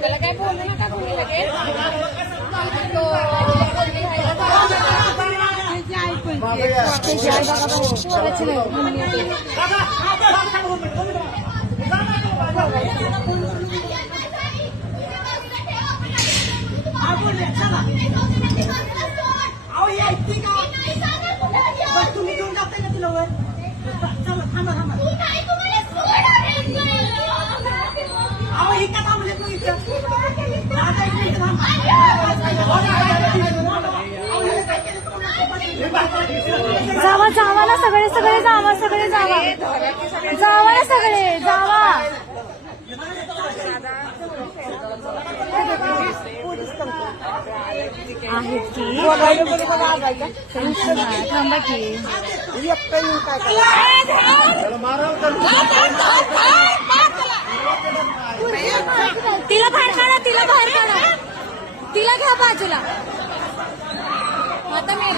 त्याला काय बोलू नका तुम्ही लगेच तुम्ही घेऊन जाताय ना तिला वर चला थांबा थांबा अहो ही का थांबलेत मग इथं दादा एक मिनिट थांबा जावा जावा ना सगळे सगळे जावा सगळे जावा जावा ना सगळे जावा आहेत की थांबा की तिला बाहेर काढा तिला बाहेर काढा तिला घ्या बाजूला आता मी